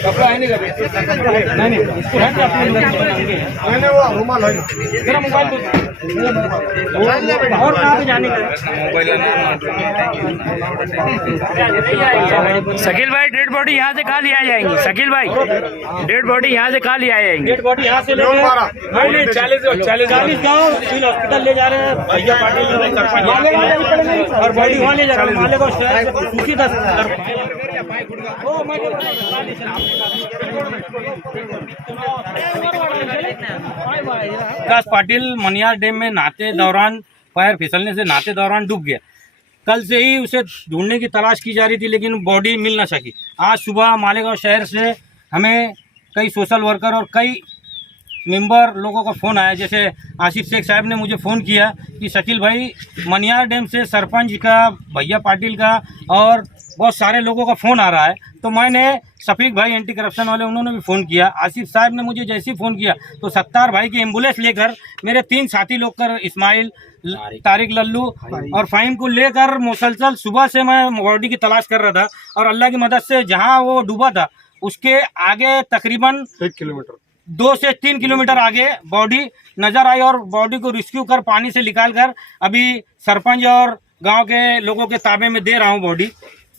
कपड़ा है नहीं नहीं इसको है क्या मैंने वो रुमाल है मेरा मोबाइल और कहाँ पे जाने का मोबाइल शकील भाई डेड बॉडी यहाँ से कहाँ ले आ जाएंगी? शकील भाई डेड बॉडी यहाँ से कहाँ ले आ जाएंगी? डेड बॉडी यहाँ से ले 40 गाँव सिविल हॉस्पिटल ले जा रहे हैं भैया पाटिल और बॉडी वहाँ ले जा रहे हैं मालेगांव शहर से उसी विकास पाटिल मनियार डैम में नहाते दौरान पैर फिसलने से नहाते दौरान डूब गया। कल से ही उसे ढूंढने की तलाश की जा रही थी लेकिन बॉडी मिल ना सकी। आज सुबह मालेगांव शहर से हमें कई सोशल वर्कर और कई मेंबर लोगों का फ़ोन आया, जैसे आसिफ शेख साहब ने मुझे फ़ोन किया कि शकील भाई मनियार डैम से सरपंच का, भैया पाटिल का और बहुत सारे लोगों का फ़ोन आ रहा है। तो मैंने शफीक भाई एंटी करप्शन वाले उन्होंने भी फ़ोन किया। आसिफ साहब ने मुझे जैसे ही फ़ोन किया तो सत्तार भाई की एम्बुलेंस लेकर मेरे 3 साथी लोग कर इस्माइल, तारिक, लल्लू और फ़हीम को लेकर मुसलसल सुबह से मैं बॉडी की तलाश कर रहा था। और अल्लाह की मदद से जहाँ वो डूबा था उसके आगे तकरीबन 1 किलोमीटर 2 से 3 किलोमीटर आगे बॉडी नजर आई और बॉडी को रेस्क्यू कर पानी से निकाल कर अभी सरपंच और गांव के लोगों के ताबे में दे रहा हूं।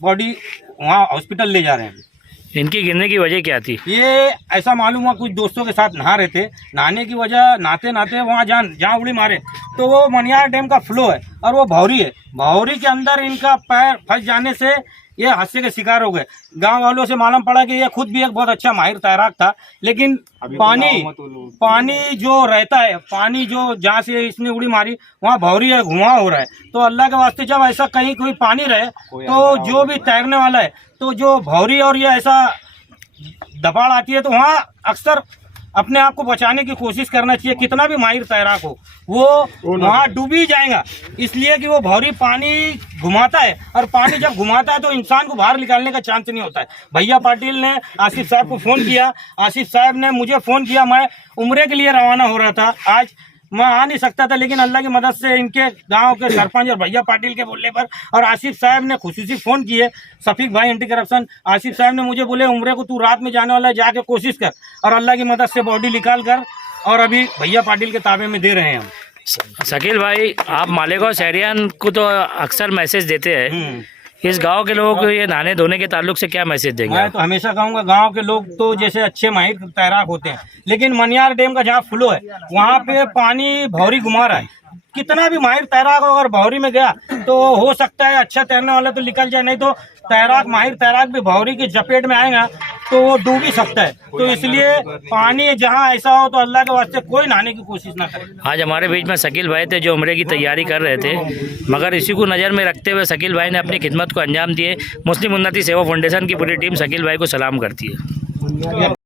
बॉडी वहां हॉस्पिटल ले जा रहे हैं। इनकी गिरने की वजह क्या थी? ये ऐसा मालूम हुआ कुछ दोस्तों के साथ नहा रहे थे, नहाने की वजह नहाते नहाते वहाँ जहाँ उड़ी मारे तो वो मनियार डैम का फ्लो है और वो भौरी है। भौरी के अंदर इनका पैर फंस जाने से ये हादसे के शिकार हो गए। गांव वालों से मालूम पड़ा कि ये खुद भी एक बहुत अच्छा माहिर तैराक था, लेकिन पानी जो रहता है, पानी जो जहाँ से इसने उड़ी मारी वहाँ भौरी है, घुमाव हो रहा है। तो अल्लाह के वास्ते जब ऐसा कहीं कोई पानी रहे तो जो भी तैरने वाला है तो जो भौरी और ये ऐसा दबाड़ आती है तो वहाँ अक्सर अपने आप को बचाने की कोशिश करना चाहिए। कितना भी माहिर तैराक हो वो वहाँ डूब ही जाएगा, इसलिए कि वो भौरी पानी घुमाता है और पानी जब घुमाता है तो इंसान को बाहर निकालने का चांस नहीं होता है। भैया पाटिल ने आसिफ साहब को फ़ोन किया, आसिफ साहब ने मुझे फ़ोन किया। मैं उम्रे के लिए रवाना हो रहा था, आज मैं आ नहीं सकता था, लेकिन अल्लाह की मदद से इनके गांव के सरपंच और भैया पाटिल के बोलने पर और आसिफ साहब ने खुसूसी फ़ोन किए, शफीक भाई एंटी करप्शन, आसिफ साहब ने मुझे बोले उम्रे को तू रात में जाने वाला है, जाके कोशिश कर। और अल्लाह की मदद से बॉडी निकाल कर और अभी भैया पाटिल के ताबे में दे रहे हैं हम। शकील भाई आप मालेगांव शहरियान को तो अक्सर मैसेज देते हैं, इस गांव के लोगों को ये नहाने धोने के ताल्लुक से क्या मैसेज देंगे? मैं तो हमेशा कहूँगा गांव के लोग तो जैसे अच्छे माहिर तैराक होते हैं, लेकिन मनियार डैम का जहाँ फ्लो है वहाँ पे पानी भौरी घुमा रहा है। कितना भी माहिर तैराक अगर भौरी में गया तो हो सकता है अच्छा तैरने वाला तो निकल जाए, नहीं तो तैराक माहिर तैराक भी भौरी की चपेट में आएगा तो वो डूब ही सकता है। तो इसलिए पानी जहाँ ऐसा हो तो अल्लाह के वास्ते कोई नहाने की कोशिश ना करे। आज हमारे बीच में शकील भाई थे जो उम्रे की तैयारी कर रहे थे, मगर इसी को नज़र में रखते हुए शकील भाई ने अपनी खिदमत को अंजाम दिए। मुस्लिम उन्नति सेवा फाउंडेशन की पूरी टीम शकील भाई को सलाम करती है।